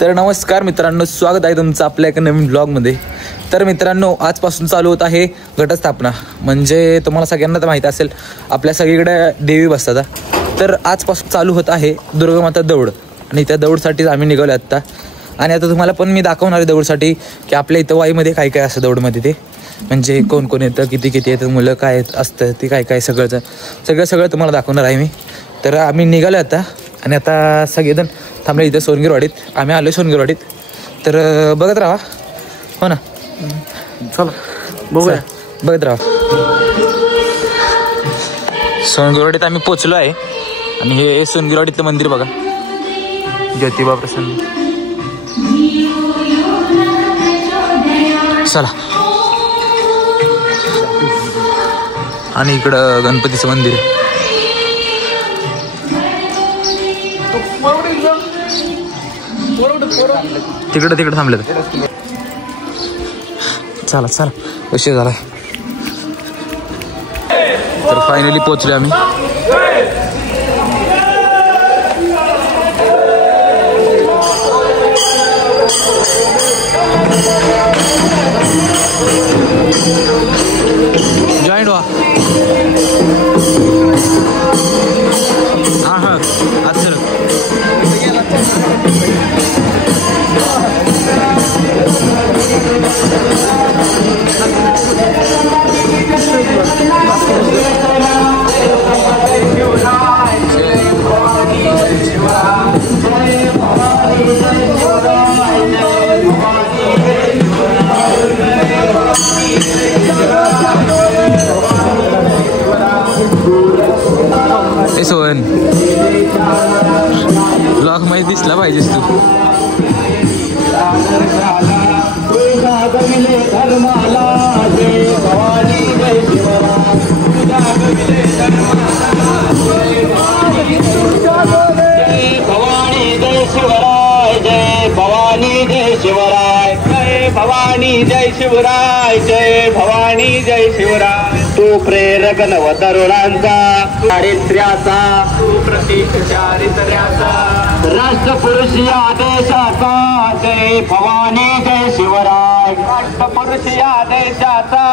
तर नमस्कार मित्रांनो, स्वागत आहे तुमचं आपल्या एका नवीन ब्लॉगमध्ये. तर मित्रांनो, आजपासून चालू होत आहे घटस्थापना. म्हणजे तुम्हाला सगळ्यांना तर माहिती असेल, आपल्या सगळीकडे देवी बसतात. तर आजपासून चालू होत आहे दुर्गामाता दौड, आणि त्या दौडसाठीच आम्ही निघालो आत्ता. आणि आता तुम्हाला पण मी दाखवणार आहे दौडसाठी की आपल्या इथं वाईमध्ये काय काय असतं दौडमध्ये. ते म्हणजे कोण कोण येतं, किती किती येतं, मुलं काय असतं, ते काय काय सगळं तुम्हाला दाखवणार आहे मी. तर आम्ही निघालो आता, आणि आता सगळेजण थांबले इथं सोनगिरवाडीत. आम्ही आलो सोनगिरवाडीत. तर बघत राहा. हो ना, चला बघूया, बघत राहा. सोनगिरवाडीत आम्ही पोचलो आहे, आणि हे सोनगिरवाडीतलं मंदिर बघा, ज्योतिबा प्रसन्न. चला. आणि इकडं गणपतीचं मंदिर आहे. तिकडे थांबले. चला चला, उशीर झालाय. तर फायनली पोहोचले आम्ही. जॉईंट व्हा. हा आज सर. सोहन, ब्लॉग मध्ये दिसला पाहिजेस तू. भवानी जय शिवराय, जय भवानी जय शिवराय. तू प्रेरक नव तरुणांचा, चारित्र्याचा तू प्रतीक चारित्र्याचा, राष्ट्रपुरुषी आदेशाचा. जय भवानी जय शिवराय, राष्ट्रपुरुषी आदेशाचा.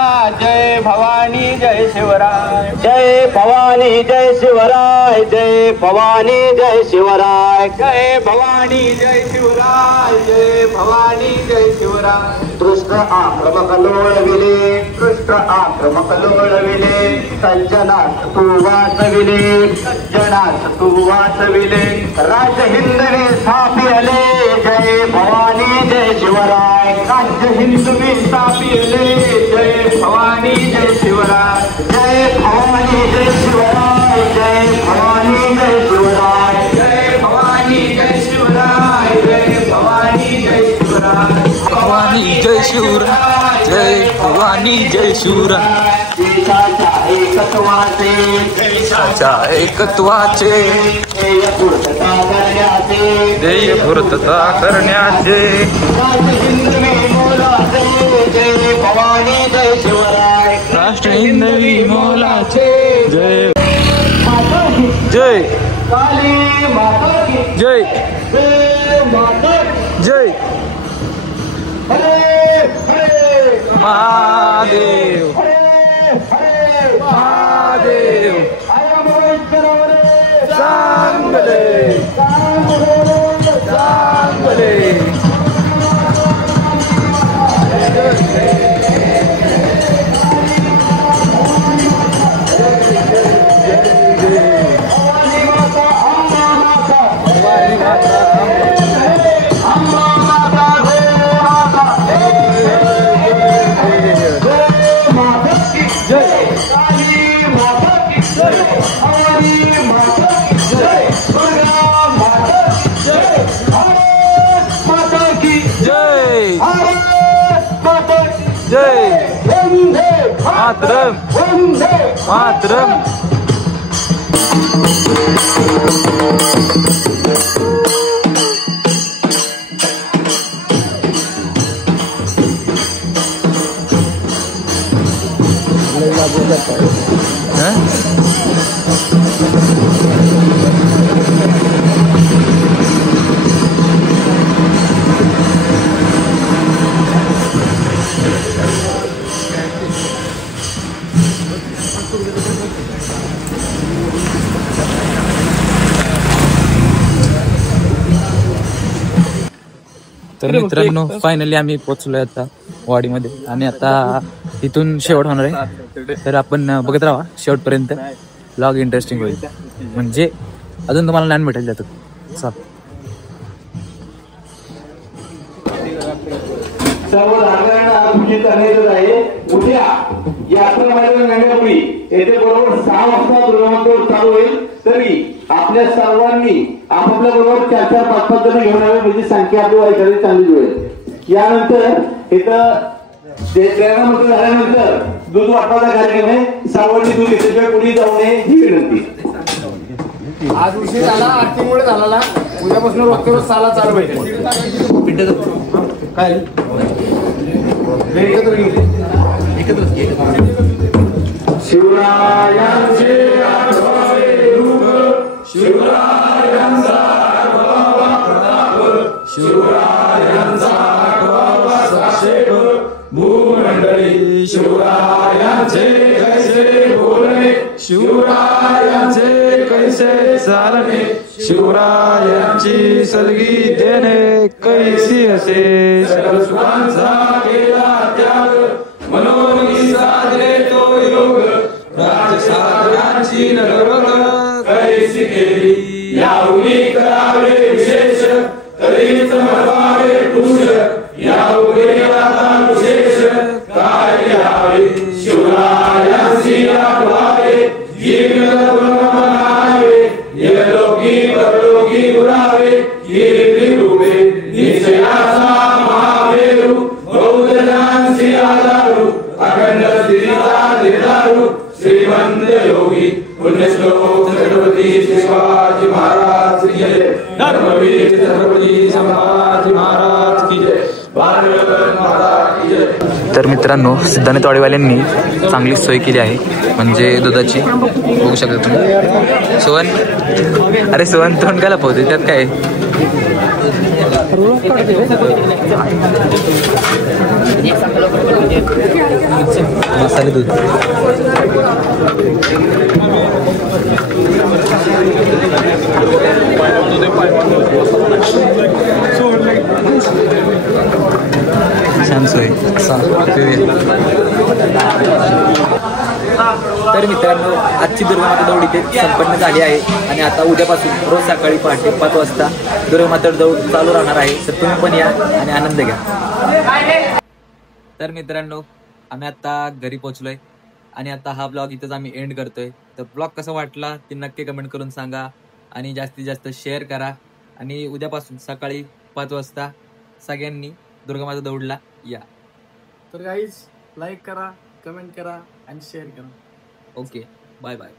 जय भवानी जय शिवराय, जय भवानी जय शिवराय, जय भवानी जय शिवराय, जय भवानी जय शिवराय, जय भवानी जय शिवराय. दृष्ट आक्रमक लोळविले, दृष्ट आक्रमक लोळविले, सज्जनात तू वाचविले, सज्जनात तू वाचविले. राज्य हिंदवी स्थापिले, जय भवानी जय शिवराय, राज्य हिंदवी स्थापिले. जय भवानी जय शिवराय, जय भवानी जय शिवराय, जय भवानी जय शिवराय, जय भवानी जय शिवराय, जय भवानी जय शिवराय. भवानी जय शिवराय, जय भवानी जय शिवराय. देशाच्या एकत्वाचे, देशाच्या एकत्वाचे ध्येय पूर्तता करण्याचे, ध्येय पूर्तता करण्याचे. राष्ट्र हिंदवी मोलाचे, जय भवानी जय शिवराय, राष्ट्र हिंदवी मोलाचे. जय माता की जय, काली माता की जय जय, माता की जय. हरे हरे महादेव, हरे हरे महादेव. चांगले चांगले. जय मातरम, मातरम. तर मित्रांनो फायनली आम्ही पोहोचलोय आता वाडीमध्ये आणि आता इथून शेवट होणार आहे. तर आपण बघत राहा शेवटपर्यंत. ब्लॉग इंटरेस्टिंग होईल म्हणजे अजून तुम्हाला ज्ञान भेटेल त्यातून. चल सर्व नागरिकांना सूचित करण्यात आहे उद्या यात्रा मैदान नंगापुरी येथे बरोबर 6 वाजता दुर्गमंदिर चालू होईल. तरी आपल्या सर्वांनी आपापल्या बरोबर 4-4, 5-5 जण घेऊन यावे म्हणजे संख्या आपली वाईट चांगली होईल. यानंतर इथं ट्रेनामध्ये झाल्यानंतर दूध वाटपाचा कार्यक्रम आहे. सर्वांनी दूध घेतल्याशिवाय पुढे जाऊ नये ही विनंती. आज उशीर झाला आरतीमुळे झाला. उद्यापासून रोजच्या रोज साला चालू पाहिजे. काय शिवरायांचे आठवावे रूप, शिवरायांचा आठवावा प्रताप, शिवरायांचा आठवावा साक्षेप भूमंडळी, शिवरायांचे कैसे बोलणे, शिवरायांचे कैसे चालणे, शिवरायांची सलगी देणे कैसी असे, सकल सुखांचा केला त्याग, मनोनी साधले तो योग, राजसागरांची नगरवग कैसी केली, याहुनी करावे विशेष, तरीच मरवावे पुरुष, याहुनी आता विशेष काय लिहावे, शिवरायांची आठवावे, मनावे, यलोकी परलोकी गुरावे, कीर्ती रूपे निश्चयाचा महामेरू, बौद्धनांची आधारू, अखंड स्थितीचा निर्धारू, श्रीमंत योगी पुण्यश्लोक छत्रपती शिवाजी महाराज की जय, धर्मवीर छत्रपती संभाजी महाराज की जय, भारत माता की जय. तर मित्रांनो सिद्धांतवाडीवाल्यांनी चांगली सोय केली आहे म्हणजे दुधाची. बघू शकता तुम्ही. सोहन, अरे सोहन तोंड काय लपवते त्यात काय मसाले दूध. छान सोय. तर मित्रांनो आजची दुर्गामाता दौड इथे संपन्न झाली आहे आणि आता उद्यापासून रोज सकाळी पहाटे 5 वाजता दुर्गामाता दौड चालू राहणार आहे. तर तुम्ही पण या आणि आनंद घ्या. तर मित्रांनो आम्ही आता घरी पोहोचलोय आणि आता हा ब्लॉग इथंच आम्ही एंड करतोय. तर ब्लॉग कसा वाटला ते नक्की कमेंट करून सांगा आणि जास्तीत जास्त शेअर करा. आणि उद्यापासून सकाळी 5 वाजता सगळ्यांनी दुर्गामाता दौडला या. तर गाईज लाईक करा, कमेंट करा आणि शेअर करा. Okay, bye bye.